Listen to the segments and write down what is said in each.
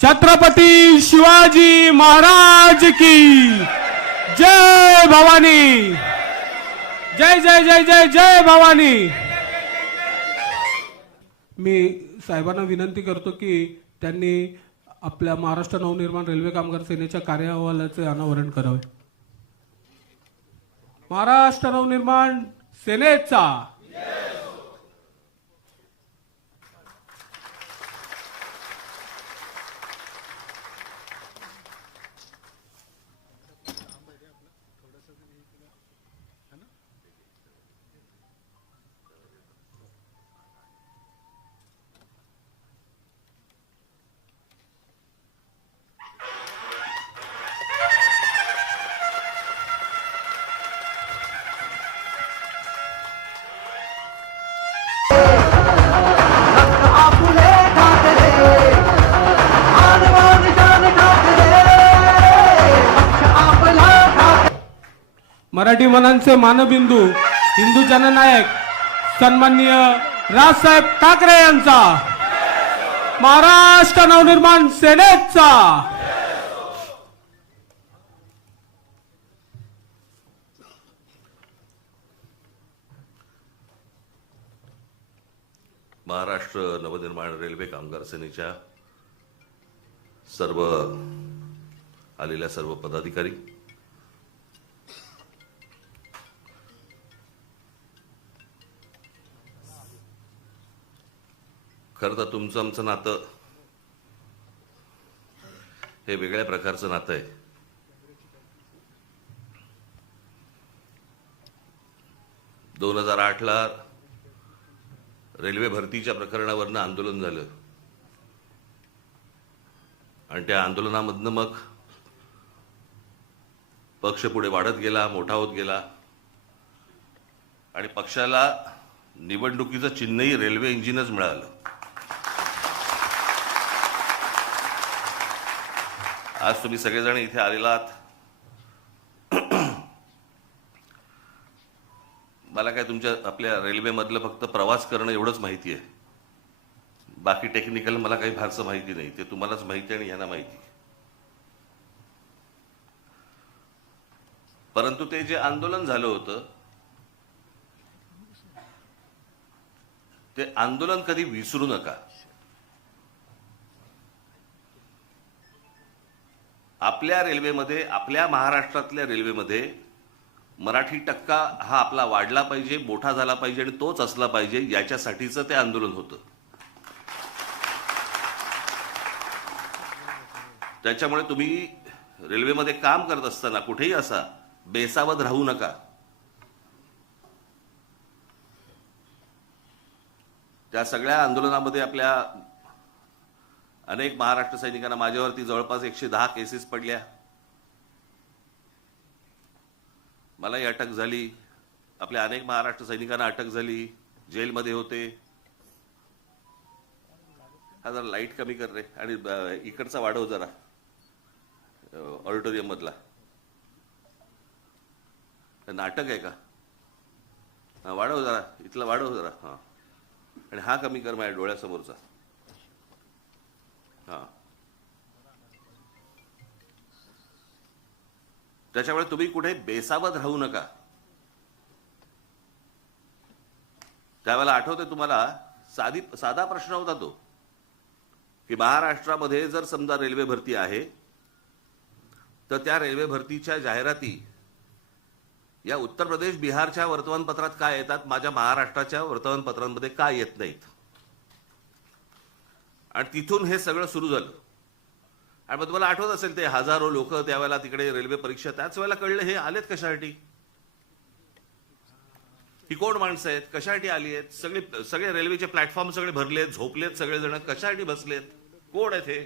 छत्रपती शिवाजी महाराज की जय भवानी। जय जय जय जय जय भवानी। मी साहेबांना विनंती करतो की त्यांनी आपल्या महाराष्ट्र नवनिर्माण रेल्वे कामगार सेनेच्या कार्याहवालाचे अनावरण करावे। महाराष्ट्र नवनिर्माण सेनेचा मराठी मनांचे मानबिंदू हिंदू जननायक सन्माननीय राजसाहेब ठाकरे यांचा महाराष्ट्र नवनिर्माण सेनेचा महाराष्ट्र नवनिर्माण रेल्वे कामगार सेनेच्या सर्व आलेल्या सर्व पदाधिकारी, खरं तर तुमचं आमचं नातं हे वेगळ्या प्रकारचं नातं आहे। 2008ला रेल्वे भरतीच्या प्रकरणावरनं आंदोलन झालं आणि त्या आंदोलनामधनं मग पक्ष पुढे वाढत गेला, मोठा होत गेला आणि पक्षाला निवडणुकीचं चिन्हही रेल्वे इंजिनच मिळालं। आज तुम्ही सगळेजण इथे आलेलात, मला काय तुमच्या आपल्या रेल्वेमधलं फक्त प्रवास करणं एवढंच माहिती आहे, बाकी टेक्निकल मला काही फारसं माहिती नाही, ते तुम्हालाच माहिती आणि यांना माहिती। परंतु ते जे आंदोलन झालं होतं ते आंदोलन कधी विसरू नका। आपल्या रेल्वेमध्ये, आपल्या महाराष्ट्रातल्या रेल्वेमध्ये मराठी टक्का हा आपला वाढला पाहिजे, मोठा झाला पाहिजे आणि तोच असला पाहिजे, याच्यासाठीचं ते आंदोलन होतं। त्याच्यामुळे तुम्ही रेल्वेमध्ये काम करत असताना कुठेही असा बेसावध राहू नका। त्या सगळ्या आंदोलनामध्ये आपल्या अनेक महाराष्ट्र सैनिकांना, माझ्यावरती जवळपास 110 केसेस पडल्या, मलाही अटक झाली, आपल्या अनेक महाराष्ट्र सैनिकांना अटक झाली, जेलमध्ये होते। हा जरा लाईट कमी कर रे आणि इकडचा वाढव जरा, ऑडिटोरियम मधला। नाटक आहे का? हा वाढव जरा, इथला वाढव जरा, हा, आणि हा कमी कर माझ्या डोळ्यासमोरचा, हा। त्याच्यामुळे तुम्ही कुठे बेसावध राहू नका। त्यावेळेला आठवते तुम्हाला, साधा प्रश्न होता तो की महाराष्ट्रामध्ये जर समजा रेल्वे भरती आहे तर त्या रेल्वे भरतीच्या जाहिराती या उत्तर प्रदेश, बिहारच्या वर्तमानपत्रात काय येतात, माझ्या महाराष्ट्राच्या वर्तमानपत्रांमध्ये काय येत नाहीत। आणि तिथून हे सगळं सुरू झालं। आणि मग तुम्हाला आठवत असेल ते हजारो लोक त्यावेळेला तिकडे रेल्वे परीक्षा, त्याच वेळेला कळलं हे आलेत कशासाठी, ही कोण माणसं आहेत, कशासाठी आली आहेत, सगळे रेल्वेचे प्लॅटफॉर्म सगळे भरलेत, झोपलेत सगळेजण, कशासाठी बसलेत, कोण आहेत हे।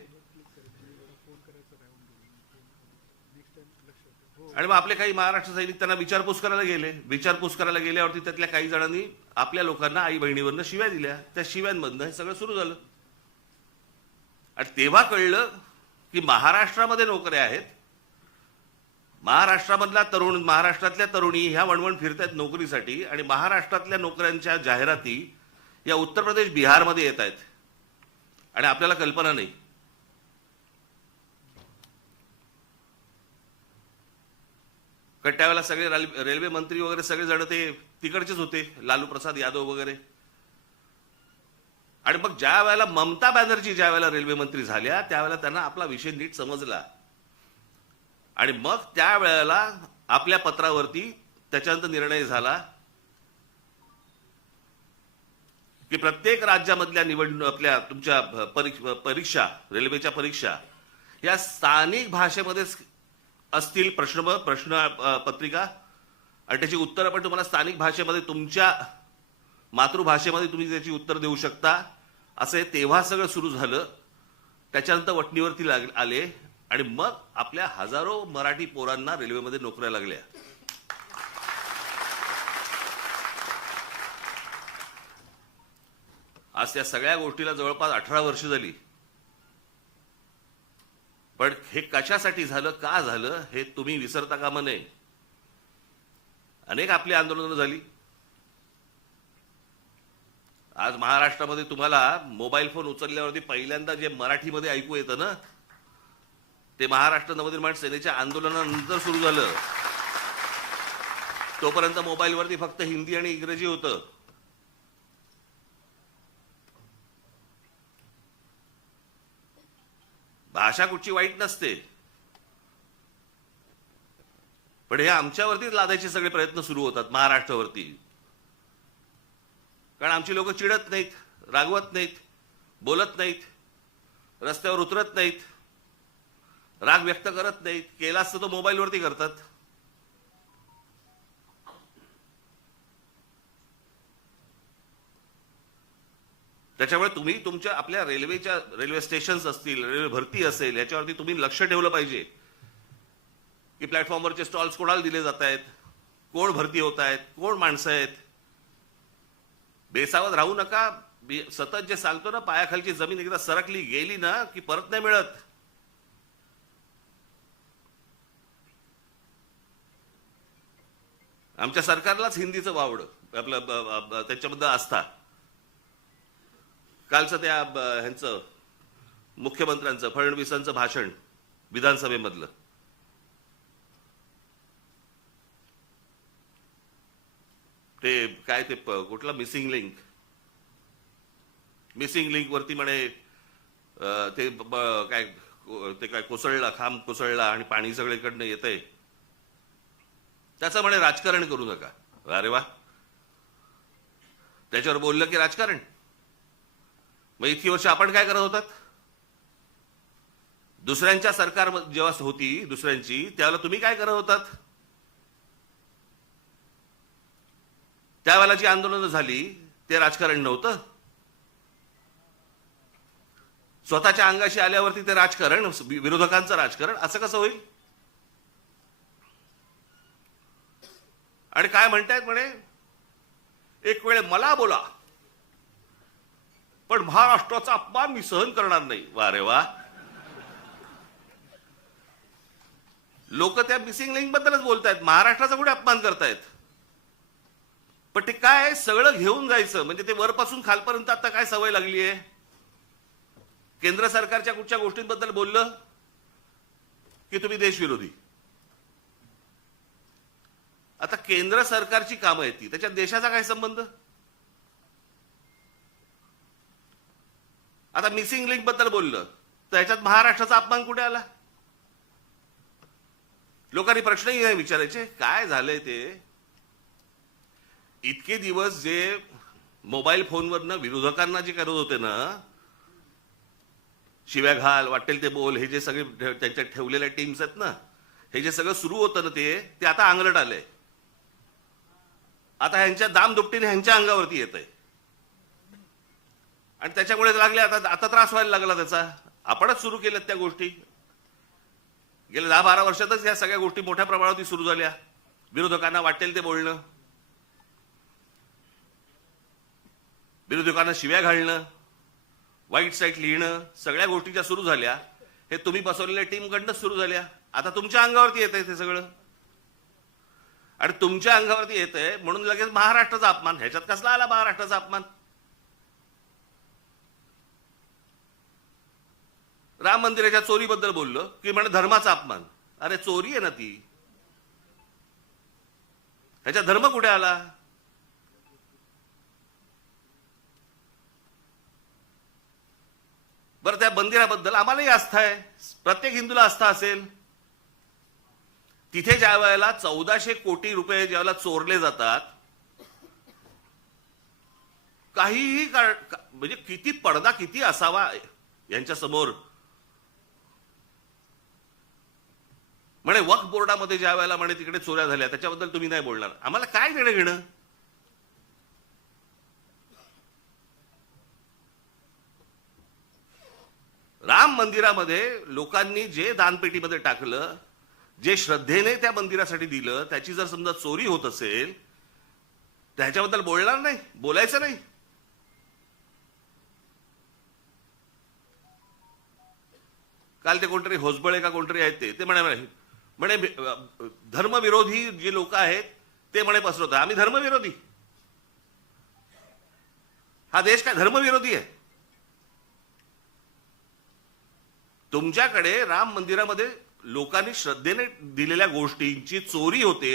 आणि मग आपले काही महाराष्ट्र सैनिक त्यांना विचारपूस करायला गेले, विचारपूस करायला गेल्यावरती त्यातल्या काही जणांनी आपल्या लोकांना आई बहिणीवरनं शिव्या दिल्या, त्या शिव्यांमधनं हे सगळं सुरू झालं। आणि तेव्हा कळलं की महाराष्ट्रामध्ये नोकऱ्या आहेत, महाराष्ट्रामधला तरुण, महाराष्ट्रातल्या तरुणी ह्या वणवण फिरतायत नोकरीसाठी, आणि महाराष्ट्रातल्या नोकऱ्यांच्या जाहिराती या उत्तर प्रदेश, बिहारमध्ये येत आहेत आणि आपल्याला कल्पना नाही। कारण त्यावेळेला सगळे रेल्वे मंत्री वगैरे सगळे जण ते तिकडचेच होते, लालू प्रसाद यादव वगैरे. आणि मग ज्या वेळेला ममता बॅनर्जी ज्या वेळेला रेल्वे मंत्री झाल्या त्यावेळेला त्यांना आपला विषय नीट समजला आणि मग त्यावेळेला आपल्या पत्रावरती त्याच्यानंतर निर्णय झाला की प्रत्येक राज्यामधल्या आपल्या तुमच्या परीक्षा रेल्वेच्या परीक्षा या स्थानिक भाषेमध्ये असतील. प्रश्न पत्रिका आणि त्याची उत्तरं पण तुम्हाला स्थानिक भाषेमध्ये तुमच्या मातृभाषेमध्ये तुम्ही त्याची उत्तर देऊ शकता. असे तेव्हा सगळं सुरू झालं. त्याच्यानंतर वटणीवरती आले आणि मग आपल्या हजारो मराठी पोरांना रेल्वेमध्ये नोकऱ्या लागल्या. आज त्या सगळ्या गोष्टीला जवळपास 18 वर्ष झाली. पण हे कशासाठी झालं, का झालं हे तुम्ही विसरता कामा नये. अनेक आपली आंदोलनं झाली. आज महाराष्ट्रामध्ये तुम्हाला मोबाईल फोन उचलल्यावरती पहिल्यांदा जे मराठीमध्ये ऐकू येतं ना ते महाराष्ट्र नवनिर्माण सेनेच्या आंदोलनानंतर सुरू झालं. तोपर्यंत मोबाईलवरती फक्त हिंदी आणि इंग्रजी होतं. भाषा कुठची वाईट नसते, पण हे आमच्यावरतीच लादायचे सगळे प्रयत्न सुरू होतात महाराष्ट्रावरती. कारण आमची लोक चिडत नाहीत, रागवत नाहीत, बोलत नाहीत, रस्त्यावर उतरत नाहीत, राग व्यक्त करत नाहीत. केला असतं तो मोबाईलवरती करतात. त्याच्यामुळे तुम्ही तुमच्या आपल्या रेल्वे स्टेशन्स असतील, रेल्वे भरती असेल, याच्यावरती तुम्ही लक्ष ठेवलं पाहिजे की प्लॅटफॉर्मवरचे स्टॉल्स कोणाला दिले जात आहेत, कोण भरती होत आहेत, कोण माणसं आहेत. बेसावध राहू नका. सतत जे सांगतो ना, पायाखालची जमीन एकदा सरकली गेली ना की परत नाही मिळत. आमच्या सरकारलाच हिंदीचं वावड आपलं त्याच्याबद्दल आस्था. कालचं त्या ह्यांचं मुख्यमंत्र्यांचं फडणवीसांचं भाषण विधानसभेमधलं, ते काय ते कुठला मिसिंग लिंक वरती म्हणे ते काय कोसळला, खांब कोसळला आणि पाणी सगळीकडनं येतंय. त्याचं म्हणे राजकारण करू नका. अरे वा, त्याच्यावर बोललं की राजकारण. मग इतकी वर्ष आपण काय करत होतात? दुसऱ्यांच्या सरकार जेव्हा होती दुसऱ्यांची, त्यावेळेला तुम्ही काय करत होतात? त्यावेळेला जी आंदोलनं झाली ते राजकारण नव्हतं. स्वतःच्या अंगाशी आल्यावरती ते राजकारण, विरोधकांचं राजकारण असं कसं होईल? आणि काय म्हणतायत म्हणे, एक वेळ मला बोला पण महाराष्ट्राचा अपमान मी सहन करणार नाही. वा रे वा. लोक त्या मिसिंग लिंक बद्दलच बोलतायत, महाराष्ट्राचा कुठे अपमान करतायत? पण ते काय सगळं घेऊन जायचं म्हणजे ते वरपासून खालपर्यंत आता काय सवय लागली आहे. केंद्र सरकारच्या कुठच्या गोष्टींबद्दल बोललं की तुम्ही देशविरोधी. आता केंद्र सरकारची कामं येते, त्याच्यात देशाचा काय संबंध? आता मिसिंग लिंक बद्दल बोललं तर ह्याच्यात महाराष्ट्राचा अपमान कुठे आला? लोकांनी प्रश्नही नाही विचारायचे. काय झालंय ते, इतके दिवस जे मोबाईल फोनवरनं विरोधकांना जे करत होते ना, शिव्या घाल, वाटेल ते बोल, हे जे सगळे त्यांच्या ठेवलेल्या टीम्स आहेत ना, हे जे सगळं सुरू होतं ना ते आता अंगलट आलंय. आता ह्यांच्या दामदुपटीने ह्यांच्या अंगावरती येत आहे आणि त्याच्यामुळे लागले आता त्रास व्हायला लागला त्याचा. आपणच सुरू केल्यात त्या गोष्टी. गेल्या 10-12 वर्षातच या सगळ्या गोष्टी मोठ्या प्रमाणावरती सुरू झाल्या. विरोधकांना वाटेल ते बोलणं, विरोधकांना शिव्या घालणं, वाईट साईट लिहिणं, सगळ्या गोष्टी ज्या सुरू झाल्या हे तुम्ही बसवलेल्या टीमकडनं सुरू झाल्या. आता तुमच्या अंगावरती येत आहे ते सगळं. आणि तुमच्या अंगावरती येत आहे म्हणून लगेच महाराष्ट्राचा अपमान. ह्याच्यात कसला आला महाराष्ट्राचा अपमान? राम मंदिराच्या चोरीबद्दल बोललो की म्हणे धर्माचा अपमान. अरे चोरी आहे ना ती. ह्याचा धर्म कुठे आला? बरं, त्या मंदिराबद्दल आम्हालाही आस्था आहे, प्रत्येक हिंदूला आस्था असेल. तिथे ज्या वेळेला 1400 कोटी रुपये ज्यावेळेला चोरले जातात, काहीही म्हणजे किती पडदा किती असावा यांच्या समोर. म्हणे वक्फ बोर्डामध्ये ज्या वेळेला म्हणे तिकडे चोऱ्या झाल्या त्याच्याबद्दल तुम्ही नाही बोलणार. आम्हाला काय देणं घेणं? राम मंदिरामध्ये लोकांनी जे दानपेटीमध्ये टाकलं, जे श्रद्धेने त्या मंदिरासाठी दिलं, त्याची जर समजा चोरी होत असेल त्याच्याबद्दल बोलणार नाही, बोलायचं नाही. काल ते कोणतरी होसबळे का कोणतरी आहेत ते म्हणे धर्मविरोधी जे लोक आहेत ते म्हणे पसरवत. आम्ही धर्मविरोधी? हा देश काय धर्मविरोधी आहे? तुमच्याकडे राम मंदिरामध्ये लोकांनी श्रद्धेने दिलेल्या गोष्टींची चोरी होते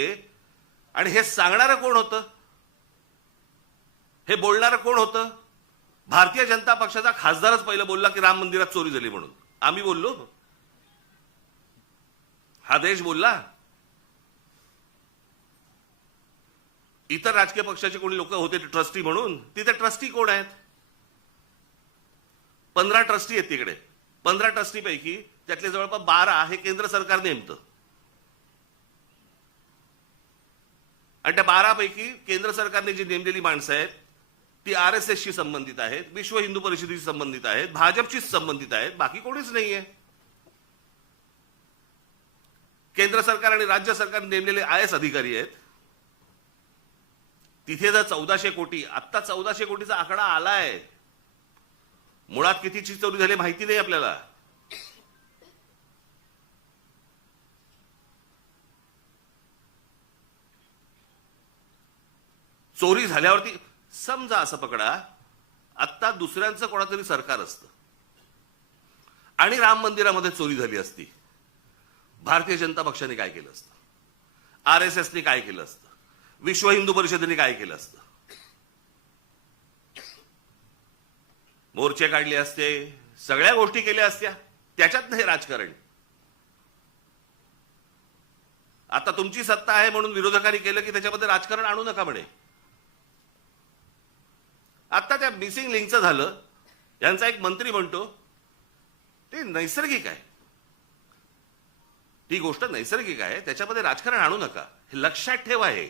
आणि हे सांगणारं कोण होतं? हे बोलणारं कोण होतं? भारतीय जनता पक्षाचा खासदारच पहिलं बोलला की राम मंदिरात चोरी झाली म्हणून. आम्ही बोललो? हा देश बोलला? इतर राजकीय पक्षाचे कोणी लोक होते ट्रस्टी म्हणून, तिथे ट्रस्टी कोण आहेत? 15 ट्रस्टी आहेत तिकडे. 15 ट्रस्टी पैकी त्यातले जवळपास 12 हे केंद्र सरकार नेमतं आणि त्या 12 पैकी केंद्र सरकारने जी नेमलेली माणसं आहेत ती RSSशी संबंधित आहेत, विश्व हिंदू परिषदेशी संबंधित आहेत, भाजपशीच संबंधित आहेत, बाकी कोणीच नाहीये. केंद्र सरकार आणि राज्य सरकार नेमलेले IAS अधिकारी आहेत. तिथे जर 1400 कोटी, आत्ता 1400 कोटीचा आकडा आलाय, मुळात कितीची चोरी झाली माहिती नाही आपल्याला. चोरी झाल्यावरती समजा असं पकडा, आत्ता दुसऱ्यांचं कोणातरी सरकार असतं आणि राम मंदिरामध्ये चोरी झाली असती, भारतीय जनता पक्षाने काय केलं असतं? RSSने काय केलं असतं? विश्व हिंदू परिषदेने काय केलं असतं? मोर्चे काढले असते, सगळ्या गोष्टी केल्या असत्या. त्याच्यात नाही राजकारण. आता तुमची सत्ता आहे म्हणून विरोधकांनी केलं की त्याच्यामध्ये राजकारण आणू नका म्हणे. आता त्या मिसिंग लिंकचं झालं, यांचा एक मंत्री म्हणतो ते नैसर्गिक आहे, ती गोष्ट नैसर्गिक आहे, त्याच्यामध्ये राजकारण आणू नका. हे लक्षात ठेवा. हे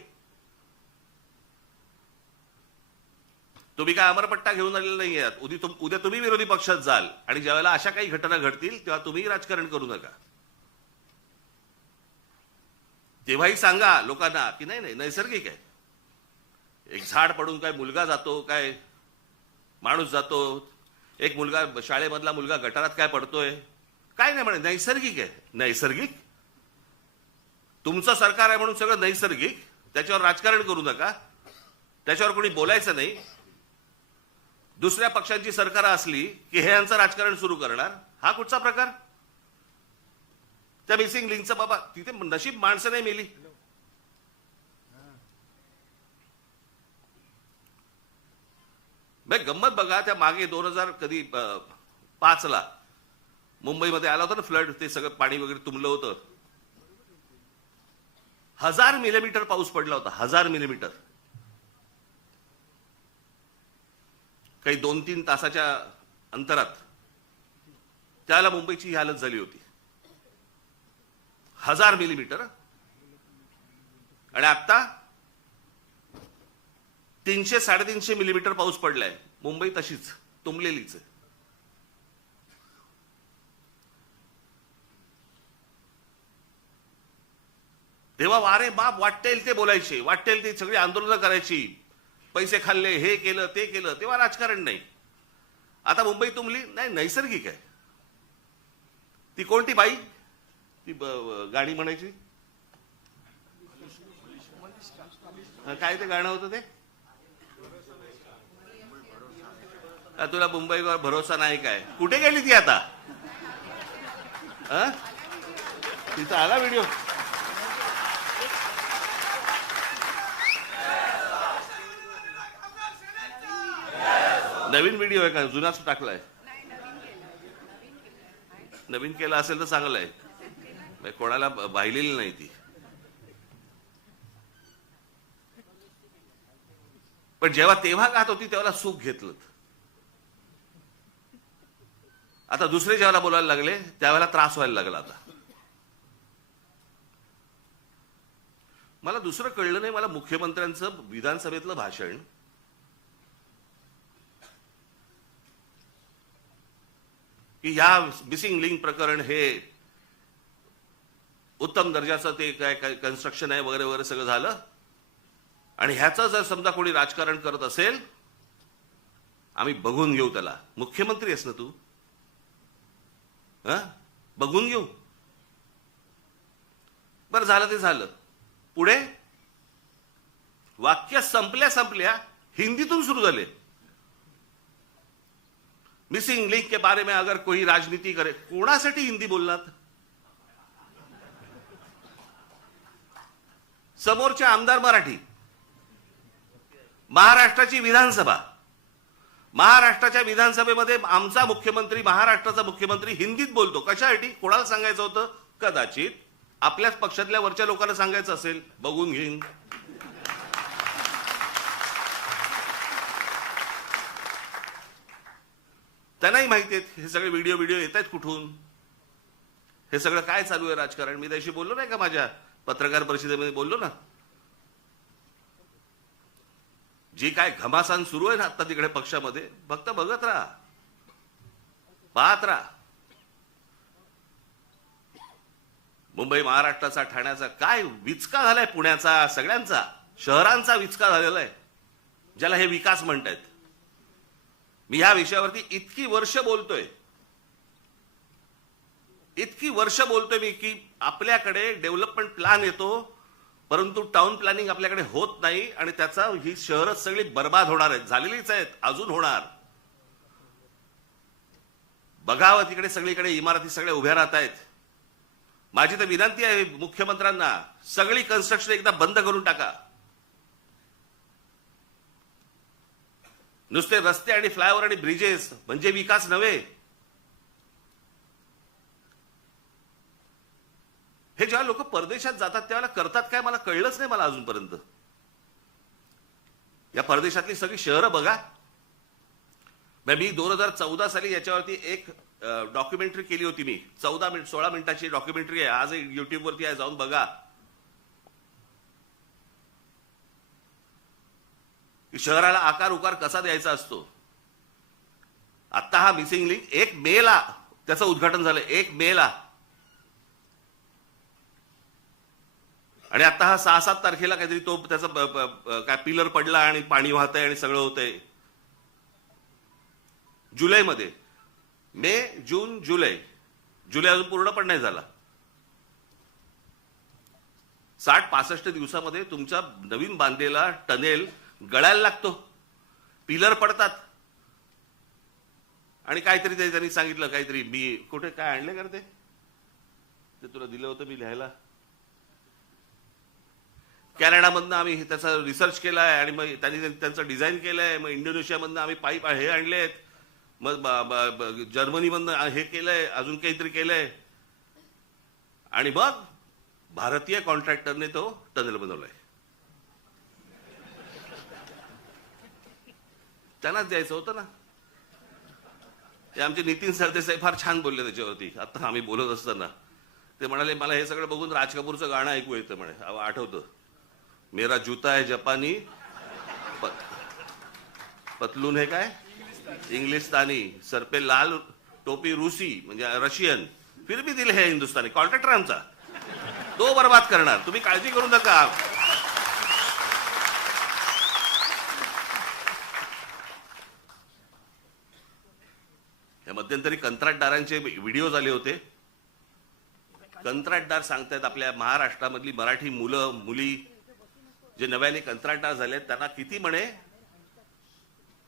तुम्ही काय अमरपट्टा घेऊन आलेला नाही आहात. उद्या तुम्ही विरोधी पक्षात जाल आणि ज्यावेळेला अशा काही घटना घडतील तेव्हा तुम्ही राजकारण करू नका. तेव्हाही सांगा लोकांना की नाही नाही नैसर्गिक आहे. एक झाड पडून काय मुलगा जातो, काय माणूस जातो, एक मुलगा शाळेमधला मुलगा गटारात काय पडतोय, काय नाही म्हणे नैसर्गिक आहे. नैसर्गिक? तुमचं सरकार आहे म्हणून सगळं नैसर्गिक, त्याच्यावर राजकारण करू नका, त्याच्यावर कोणी बोलायचं नाही. दुसऱ्या पक्षांची सरकार असली की हे यांचं राजकारण सुरू करणार. हा कुठचा प्रकार? त्या मिसिंग लिंकचं बाबा तिथे नशीब माणसं नाही मेली. गंमत बघा, त्या मागे 2005 मुंबईमध्ये आला होता ना फ्लड, ते सगळं पाणी वगैरे तुंबलं होतं. 1000 मिलीमीटर पाऊस पडला होता. 1000 मिलीमीटर. काही 2-3 तासाच्या अंतरात त्याला मुंबईची ही हालत झाली होती. 1000 मिलीमीटर. आणि आता 300-350 मिलीमीटर पाऊस पडलाय. मुंबई तशीच तुंबलेलीच आहे. तेव्हा वारे बाप वाटेल ते बोलायचे, वाटेल ते सगळी आंदोलनं करायची, पैसे खाल्ले, हे केलं ते केलं, तेव्हा राजकारण नाही. आता मुंबई तुंबली नाही, नैसर्गिक आहे. ती कोणती बाई ती गाणी म्हणायची, काय ते गाणं होतं ते, तुला मुंबईवर भरोसा नाही काय, कुठे गेली ती आता? तिचा आला व्हिडिओ. नवीन व्हिडिओ आहे का, जुनाच टाकलाय? नवीन केला असेल तर चांगलं आहे, म्हणजे कोणाला वाहिलेली नाही ती. पण जेव्हा तेव्हा गात होती तेव्हा सुख घेतलं. आता दुसरे जेव्हा बोलायला लागले त्यावेळेला त्रास व्हायला लागला. आता मला दुसरं कळलं नाही, मला मुख्यमंत्र्यांचं विधानसभेतलं भाषण की या मिसिंग लिंक प्रकरण हे उत्तम दर्जाचं ते काय काय कन्स्ट्रक्शन आहे वगैरे वगैरे सगळं झालं, आणि ह्याचं जर समजा कोणी राजकारण करत असेल आम्ही बघून घेऊ त्याला. मुख्यमंत्री आहेस ना तू, बघून घेऊ. बरं झालं ते झालं. पुढे वाक्य संपल्या हिंदीतून सुरू झाले. मिसिंग लिंक के बारे में अगर कोई राजनीति करे, कोणासाठी हिंदी बोललात? समोरचे आमदार मराठी, महाराष्ट्राची विधानसभा, महाराष्ट्राच्या विधानसभेमध्ये आमचा मुख्यमंत्री, महाराष्ट्राचा मुख्यमंत्री हिंदीत बोलतो. कशासाठी? कोणाला सांगायचं होतं? कदाचित आपल्याच पक्षातल्या वरच्या लोकांना सांगायचं असेल, बघून घेईन. त्यांनाही माहिती आहेत हे सगळे व्हिडिओ येत आहेत कुठून, हे सगळं काय चालू आहे राजकारण. मी त्याशी बोललो नाही का, माझ्या पत्रकार परिषदेमध्ये बोललो ना. जी काय घमासान सुरू आहे ना आता तिकडे पक्षामध्ये, फक्त बघत राहा, पाहत राहा. मुंबई महाराष्ट्राचा, ठाण्याचा काय विचका झालाय, पुण्याचा, सगळ्यांचा शहरांचा विचका झालेला आहे, ज्याला हे विकास म्हणतायत. मी ह्या विषयावरती इतकी वर्ष बोलतोय मी की आपल्याकडे डेव्हलपमेंट प्लॅन येतो परंतु टाउन प्लॅनिंग आपल्याकडे होत नाही, आणि त्याचा ही शहरच सगळी बर्बाद होणार आहेत, झालेलीच आहेत, अजून होणार. बघावं तिकडे सगळीकडे इमारती सगळ्या उभ्या राहत आहेत. माझी तर विनंती आहे मुख्यमंत्र्यांना, सगळी कन्स्ट्रक्शन एकदा बंद करून टाका. नुसते रस्ते आणि फ्लायओव्हर आणि ब्रिजेस म्हणजे विकास नव्हे. हे जेव्हा लोक परदेशात जातात त्यावेळेला करतात काय मला कळलंच नाही, मला अजूनपर्यंत. या परदेशातली सगळी शहरं बघा. मी 2014 साली याच्यावरती एक डॉक्युमेंटरी केली होती. मी 16 मिनिटाची डॉक्युमेंटरी आहे, आज युट्यूबवरती आहे, जाऊन बघा. शहराला आकार उकार कसा द्यायचा असतो. आता हा मिसिंग लिंक 1 मेला त्याचं उद्घाटन झालं, 1 मेला. आणि आता हा 6-7 तारखेला काहीतरी तो त्याचा काय पिलर पडला आणि पाणी वाहतंय आणि सगळं होतंय. जुलैमध्ये, मे, जून, जुलै अजून पूर्ण पण नाही झाला. 60-65 दिवसामध्ये तुमचा नवीन बांधलेला टनेल गळायला लागतो, पिलर पडतात. आणि काहीतरी त्यांनी सांगितलं, काहीतरी मी कुठे काय आणले करते ते तुला दिलं होतं मी लिहायला. कॅनडामधनं आम्ही त्याचा रिसर्च केलाय आणि मग त्यांनी त्यांचं डिझाईन केलंय. मग इंडोनेशियामधनं आम्ही पाईप हे आणलेत, मग जर्मनीमधनं हे केलंय, अजून काहीतरी केलंय, आणि मग भारतीय कॉन्ट्रॅक्टरने तो टनेल बनवलाय. त्यांनाच द्यायचं होतं ना. ते आमचे नितीन सरदेसाई फार छान बोलले त्याच्यावरती. आता आम्ही बोलत असताना ते म्हणाले, मला हे सगळं बघून राज कपूरचं गाणं ऐकू येतं म्हणे, आठवतं. मेरा जूता है जपानी, पतलून हे काय इंग्लिशतानी, सर पे लाल टोपी रूसी म्हणजे रशियन, फिर भी दिल है हिंदुस्तानी. कॉन्ट्रॅक्टर आमचा तो बर्बाद करणार, तुम्ही काळजी करू नका. या मध्यंतरी कंत्राटदारांचे व्हिडिओ आले होते. कंत्राटदार सांगतायत आपल्या महाराष्ट्रामधली मराठी मुलं मुली जे नव्याने कंत्राटदार झाले त्यांना किती म्हणे,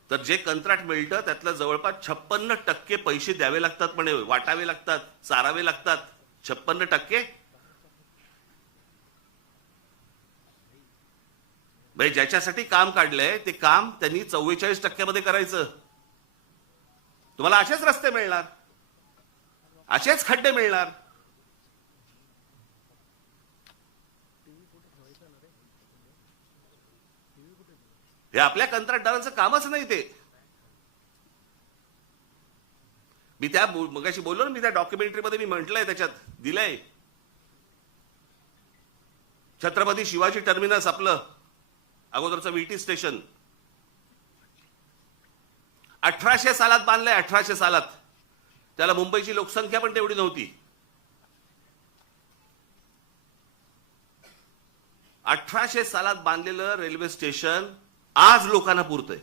तर जे कंत्राट मिळतं त्यातलं जवळपास 56% पैसे द्यावे लागतात म्हणे, वाटावे लागतात, चारावे लागतात. 56%. ज्याच्यासाठी काम काढलंय ते काम त्यांनी 44% मध्ये करायचं. तुम्हाला असेच रस्ते मिळणार, असेच खड्डे मिळणार. हे आपल्या कंत्राटदारांचं कामच नाही ते. मी त्या मगाशी बोललो ना, मी त्या डॉक्युमेंटरीमध्ये मी म्हटलंय, त्याच्यात दिलंय, छत्रपती शिवाजी टर्मिनस आपलं अगोदरचं VT स्टेशन 1800 सालात बांधलंय. 1800 सालात. त्याला मुंबईची लोकसंख्या पण तेवढी नव्हती. 1800 सालात बांधलेलं रेल्वे स्टेशन आज लोकांना पुरतंय.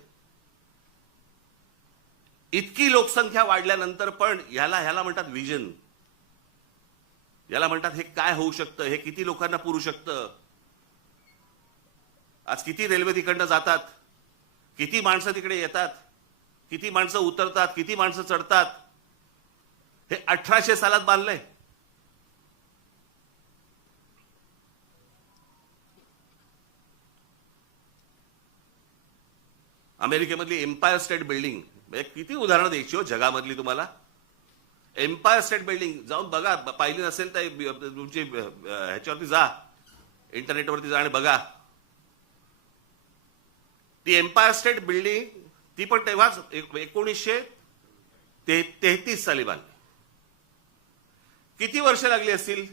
इतकी लोकसंख्या वाढल्यानंतर पण ह्याला म्हणतात विजन. याला म्हणतात हे काय होऊ शकतं, हे किती लोकांना पुरू शकतं. आज किती रेल्वे तिकडनं जातात, किती माणसं तिकडे येतात, किती माणसं उतरतात, किती माणसं चढतात. हे 1800 सालात बांधलंय. अमेरिकेमधली एम्पायर स्टेट बिल्डिंग, किती उदाहरणं द्यायची हो जगामधली तुम्हाला. एम्पायर स्टेट बिल्डिंग जाऊन बघा, पाहिली नसेल तर तुमची ह्याच्यावरती जा, इंटरनेटवरती जा आणि बघा. ती एम्पायर स्टेट बिल्डिंग ती पण तेव्हाच 1933 साली बांधली. किती वर्ष लागली असतील.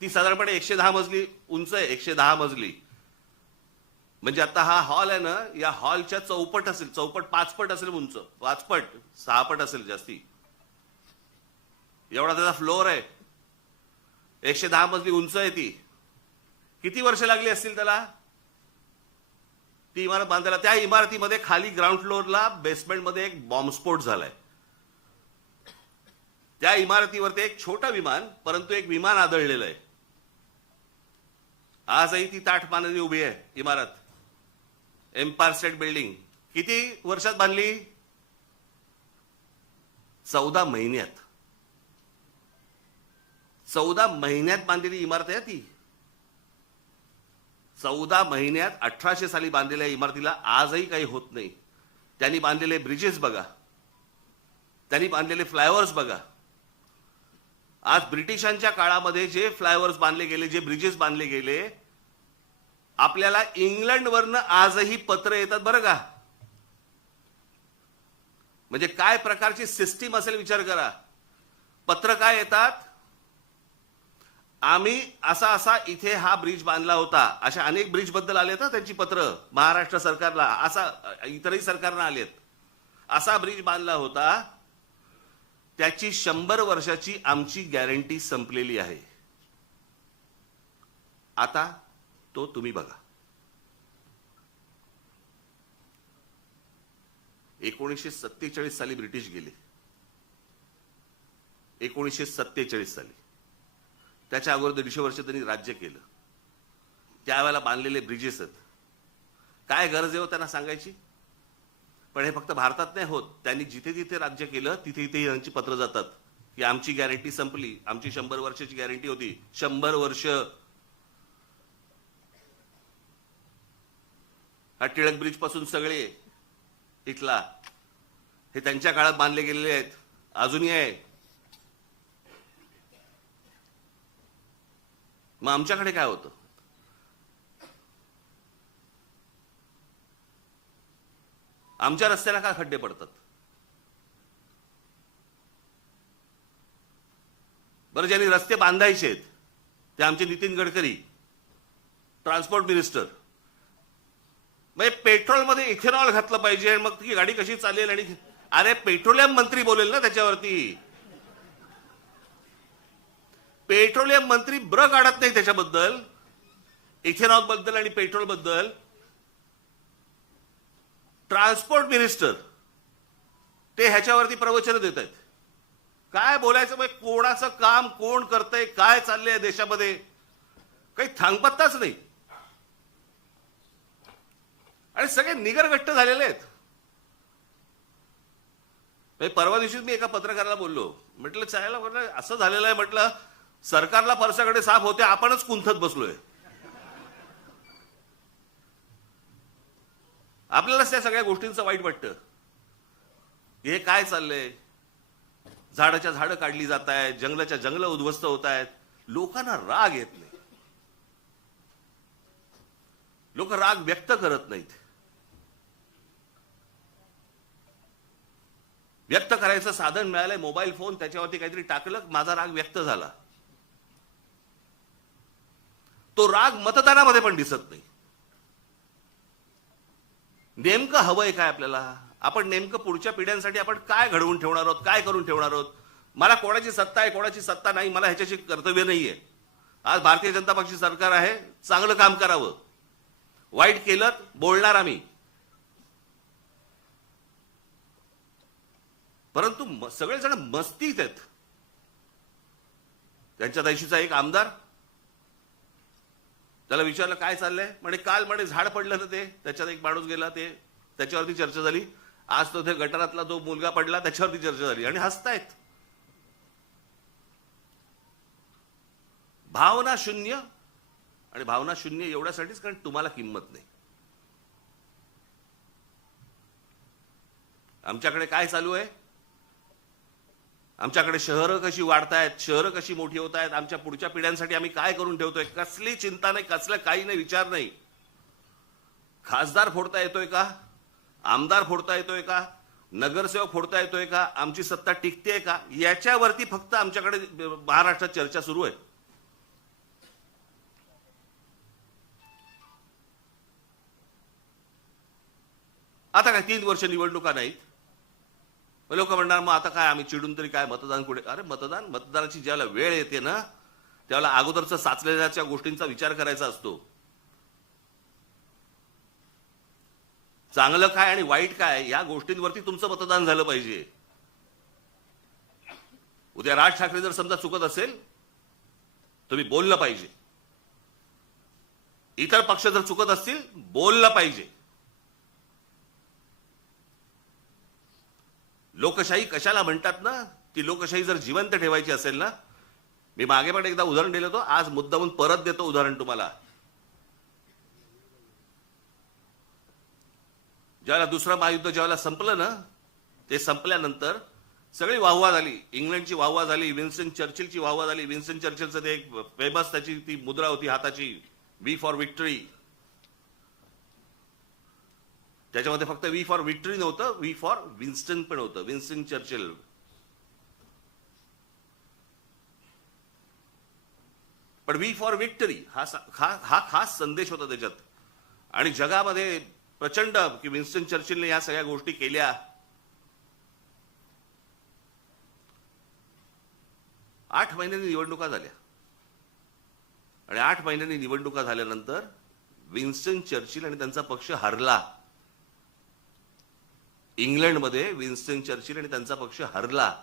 ती साधारणपणे 110 मजली उंच आहे. 110 मजली म्हणजे आता हा हॉल आहे ना, या हॉलच्या चौपट असेल, चौपट 5 पट असेल उंच, 5 पट 6 पट असेल जास्ती, एवढा त्याचा फ्लोअर आहे. 110 मजली उंच आहे ती. किती वर्ष लागली असतील त्याला ती इमारत बांधायला. त्या इमारतीमध्ये खाली ग्राउंड फ्लोअरला बेसमेंटमध्ये एक बॉम्बस्फोट झालाय. त्या इमारतीवरती एक छोटं विमान, परंतु एक विमान आदळलेलं आहे. आजही ती ताठ मानेने उभी आहे इमारत. एम्पायर स्टेट बिल्डिंग किती वर्षात बांधली. 14 महिन्यात. 14 महिन्यात बांधलेली इमारत आहे ती. 14 महिन्यात 1800 साली बांधलेल्या इमारतीला आजही काही होत नाही. त्यांनी बांधलेले ब्रिजेस बघा, त्यांनी बांधलेले फ्लायओव्हर्स बघा. आज ब्रिटिशांच्या काळामध्ये जे फ्लायओव्हर्स बांधले गेले, जे ब्रिजेस बांधले गेले, आपल्याला इंग्लंडवरनं आजही पत्र येतात बरं का. म्हणजे काय प्रकारची सिस्टीम असेल विचार करा. पत्र काय येतात, आम्ही असा असा इथे हा ब्रिज बांधला होता. अशा अनेक ब्रिज बद्दल आलेत ना त्यांची पत्र महाराष्ट्र सरकारला, असा इतरही सरकारना आलेत. असा ब्रिज बांधला होता, त्याची 100 वर्षाची आमची गॅरंटी संपलेली आहे. आता तो तुम्ही बघा. 1947 साली ब्रिटिश गेले. 1947 साली. त्याच्या अगोदर 150 वर्ष त्यांनी राज्य केलं. त्यावेळेला बांधलेले ब्रिजेस आहेत. काय गरज आहे हो त्यांना सांगायची. पण हे फक्त भारतात नाही होत. त्यांनी जिथे जिथे राज्य केलं तिथे तिथे यांची पत्र जातात की आमची गॅरंटी संपली. आमची 100 वर्षाची गॅरंटी होती. 100 वर्ष. हा टिळक ब्रिज पासून सगळे इथला हे त्यांच्या काळात बांधले गेलेले आहेत. अजूनही आहे. मग आमच्याकडे काय होतं. आमच्या रस्त्याला का खड्डे पडतात. बरं, ज्यांनी रस्ते बांधायचे आहेत ते आमचे नितीन गडकरी, ट्रान्सपोर्ट मिनिस्टर. म्हणजे पेट्रोलमध्ये इथेनॉल घातलं पाहिजे आणि मग ती गाडी कशी चालेल. आणि अरे पेट्रोलियम मंत्री बोलेल ना त्याच्यावरती. पेट्रोलियम मंत्री ब्र काढत नाही त्याच्याबद्दल, इथेनॉल बद्दल आणि पेट्रोल बद्दल. ट्रान्सपोर्ट मिनिस्टर ते ह्याच्यावरती प्रवचन देत आहेत. काय बोलायचं. मग कोणाचं काम कोण करतंय, काय चाललंय देशामध्ये, काही थांगपत्ताच नाही. आणि सगळे निगरगट्ट झालेले आहेत. परवा दिवशीच मी एका पत्रकाराला बोललो, म्हटलं चायला, म्हटलं असं झालेलं आहे, म्हटलं सरकारला परसाकडे साफ होते, आपणच कुंथत बसलोय. आपल्यालाच त्या सगळ्या गोष्टींचं वाईट वाटतं. हे काय चाललंय. झाडाच्या झाडं काढली जात आहेत, जंगलाच्या जंगलं उद्ध्वस्त होत आहेत. लोकांना राग येत नाही, लोक राग व्यक्त करत नाहीत. व्यक्त करायचं साधन मिळालंय मोबाईल फोन, त्याच्यावरती काहीतरी टाकलं, माझा राग व्यक्त झाला. तो राग मतदानामध्ये पण दिसत नाही. नेमकं हवंय काय आपल्याला? आपण नेमकं पुढच्या पिढ्यांसाठी आपण काय घडवून ठेवणार आहोत, काय करून ठेवणार आहोत? मला कोणाची सत्ता आहे कोणाची सत्ता नाही, मला ह्याच्याशी कर्तव्य नाहीये. आज भारतीय जनता पक्षाचे सरकार आहे, चांगलं काम करावं. वाईट केलं बोलणार आम्ही, परंतु सगळेजण मस्तीत आहेत. त्यांच्या देशीचा एक आमदार, त्याला विचारलं काय चाललंय, म्हणे काल म्हणे झाड पडलं ना, ते त्याच्यात एक माणूस गेला, ते त्याच्यावरती चर्चा झाली. आज तो ते गटारातला जो मुलगा पडला त्याच्यावरती चर्चा झाली आणि हसतायत. भावना शून्य. आणि भावना शून्य एवढ्यासाठीच कारण तुम्हाला किंमत नाही. आमच्याकडे काय चालू आहे? आमच्याकडे शहरं कशी वाढतायत, शहरं कशी मोठी होत आहेत, आमच्या पुढच्या पिढ्यांसाठी आम्ही काय करून ठेवतोय, कसली चिंता नाही, कसलं काही नाही, विचार नाही. खासदार फोडता येतोय का, आमदार फोडता येतोय का, नगरसेवक फोडता येतोय का, आमची सत्ता टिकतेय का, याच्यावरती फक्त आमच्याकडे महाराष्ट्रात चर्चा सुरू आहे. आता काय 3 वर्ष निवडणुका नाहीत, लोक म्हणणार मग आता काय आम्ही चिडून तरी काय, मतदान कुठे? अरे मतदानाची ज्याला वेळ येते ना, त्याला अगोदरच साचलेल्या गोष्टींचा विचार करायचा असतो. चांगलं काय आणि वाईट काय या गोष्टींवरती तुमचं मतदान झालं पाहिजे. उद्या राज ठाकरे जर समजा चुकत असेल, तुम्ही बोललं पाहिजे. इतर पक्ष जर चुकत असतील, बोललं पाहिजे. लोकशाही कशाला म्हणतात ना, ती लोकशाही जर जिवंत ठेवायची असेल ना, मी मागे पण एकदा उदाहरण दिलं होतं, आज मुद्दामून परत देतो उदाहरण तुम्हाला. ज्यावेळेला दुसरं महायुद्ध ज्यावेळेला संपलं ना, ते संपल्यानंतर सगळी वाहवा झाली. इंग्लंडची वाहवा झाली, विन्स्टन चर्चिलची वाहवा झाली. विन्स्टन चर्चिलचं ते एक फेमस त्याची ती मुद्रा होती हाताची, वी फॉर विक्टरी. त्याच्यामध्ये फक्त वी फॉर विक्टरी नव्हतं, वी फॉर विन्स्टन पण होतं, विन्स्टन चर्चिल. पण वी फॉर विक्टरी हा खास संदेश होता त्याच्यात. आणि जगामध्ये प्रचंड की विन्स्टन चर्चिलने या सगळ्या गोष्टी केल्या. आठ महिन्यांनी निवडणुका झाल्या आणि 8 महिन्यांनी निवडणुका झाल्यानंतर विन्स्टन चर्चिल आणि त्यांचा पक्ष हरला. इंग्लंडमध्ये विन्स्टन चर्चिल आणि त्यांचा पक्ष हरला.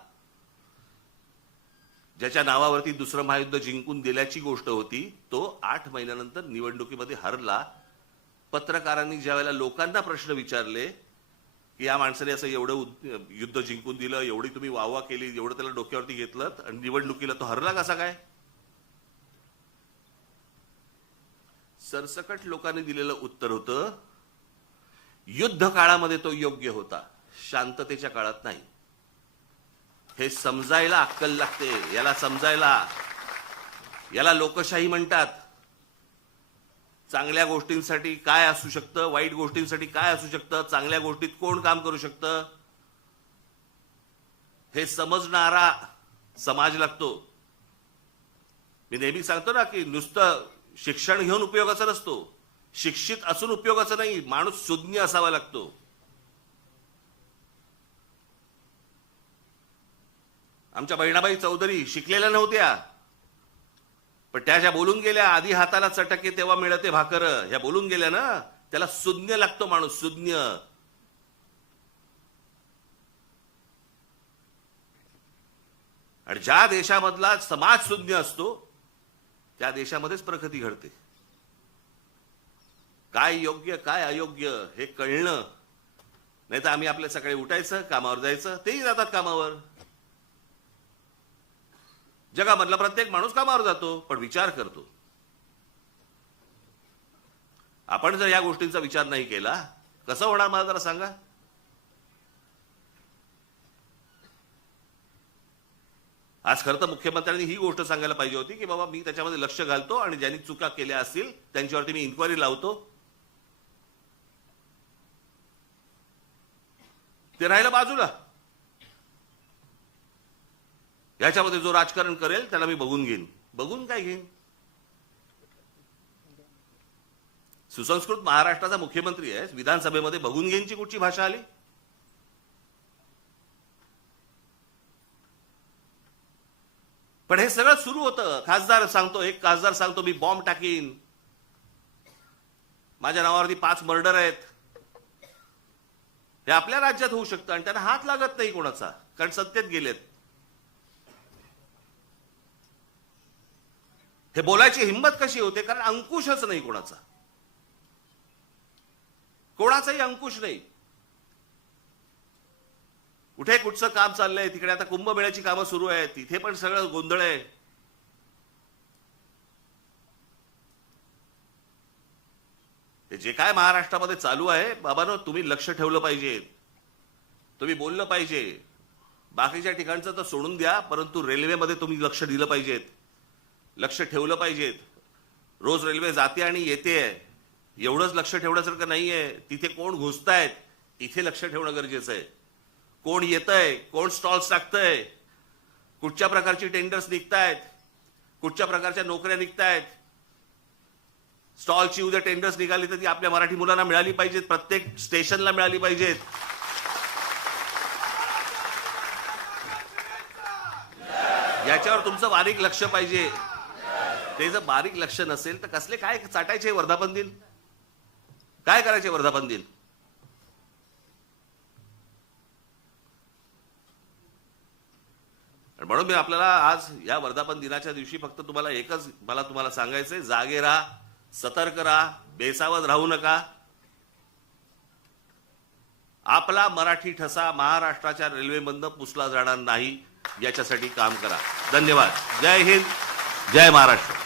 ज्याच्या नावावरती दुसरं महायुद्ध जिंकून दिल्याची गोष्ट होती, तो 8 महिन्यानंतर निवडणुकीमध्ये हरला. पत्रकारांनी ज्यावेळेला लोकांना प्रश्न विचारले की या माणसाने असं एवढं युद्ध जिंकून दिलं, एवढी तुम्ही वाहवा केली, एवढं त्याला डोक्यावरती घेतलं आणि निवडणुकीला तो हरला कसा काय? सरसकट लोकांनी दिलेलं उत्तर होतं, युद्ध काळामध्ये तो योग्य होता, शांततेच्या काळात नाही. हे समजायला अक्कल लागते. याला समजायला, याला लोकशाही म्हणतात. चांगल्या गोष्टींसाठी काय असू शकतं, वाईट गोष्टींसाठी काय असू शकतं, चांगल्या गोष्टीत कोण काम करू शकतं, हे समजणारा समाज लागतो. मी नेहमी सांगतो ना की नुसतं शिक्षण घेऊन उपयोगाचा नसतो, शिक्षित असून उपयोगाचा नाही, माणूस सुज्ञ असावा लागतो. आमच्या बहिणाबाई चौधरी शिकलेल्या नव्हत्या, पण त्या ज्या बोलून गेल्या, आधी हाताला चटके तेव्हा मिळते भाकर, ह्या बोलून गेल्या ना, त्याला सुज्ञ लागतो माणूस, सुज्ञ. आणि ज्या देशामधला समाज सुज्ञ असतो त्या देशामध्येच प्रगती घडते. काय योग्य काय अयोग्य हे कळणं. नाही तर आम्ही आपल्या सकाळी उठायचं, कामावर जायचं, तेही जातात कामावर. जगामधला प्रत्येक माणूस कामावर जातो, पण विचार करतो. आपण जर या गोष्टींचा विचार नाही केला, कसं होणार मला जरा सांगा. आज खरं तर मुख्यमंत्र्यांनी ही गोष्ट सांगायला पाहिजे होती की बाबा मी त्याच्यामध्ये लक्ष घालतो आणि ज्यांनी चुका केल्या असतील त्यांच्यावरती मी इन्क्वायरी लावतो. ते राहिलं बाजूला. याच्यामध्ये जो राजकारण करेल त्याला मी बघून घेईन. बघून काय घेईन? सुसंस्कृत महाराष्ट्राचा मुख्यमंत्री आहे, विधानसभेमध्ये बघून घेईनची कुठची भाषा आली? पण हे सगळं सुरू होतं. एक खासदार सांगतो मी बॉम्ब टाकीन, माझ्या नावावरती 5 मर्डर आहेत. हे आपल्या राज्यात होऊ शकतं आणि त्यांना हात लागत नाही कोणाचा, कारण सत्तेत गेलेत. हे बोलायची हिंमत कशी होते? कारण अंकुशच नाही कोणाचा, कोणाचाही अंकुश नाही. कुठे कुठचं काम चाललंय, तिकडे आता कुंभमेळ्याची कामं सुरू आहेत, तिथे पण सगळं गोंधळ आहे. जे काय महाराष्ट्रामध्ये चालू आहे बाबांनो, तुम्ही लक्ष ठेवलं पाहिजे, तुम्ही बोललं पाहिजे. बाकीच्या ठिकाणचं तर सोडून द्या, परंतु रेल्वेमध्ये तुम्ही लक्ष दिलं पाहिजेत, लक्ष ठेवलं पाहिजेत. रोज रेल्वे जाते आणि येते, एवढंच लक्ष ठेवण्यासारखं नाहीये. तिथे कोण घुसतायत इथे लक्ष ठेवणं गरजेचं आहे. कोण येतंय, कोण स्टॉल्स टाकतंय, कुठच्या प्रकारची टेंडर्स निघतायत, कुठच्या प्रकारच्या नोकऱ्या निघतायत. स्टॉलची उद्या टेंडर्स निघाली तर ती आपल्या मराठी मुलांना मिळाली पाहिजेत, प्रत्येक स्टेशनला मिळाली पाहिजेत. याच्यावर तुमचं बारीक लक्ष पाहिजे. ते जर बारीक लक्ष नसेल तर कसले काय चाटायचे वर्धापन दिन? काय करायचे वर्धापन दिन? म्हणून मी आपल्याला आज या वर्धापन दिनाच्या दिवशी फक्त तुम्हाला एकच तुम्हाला सांगायचंय, जागे राहा, सतर्क राहा, बेसावध राहू नका. आपला मराठी ठसा महाराष्ट्राच्या रेल्वेमधनं पुसला जाणार नाही याच्यासाठी काम करा. धन्यवाद. जय हिंद, जय महाराष्ट्र.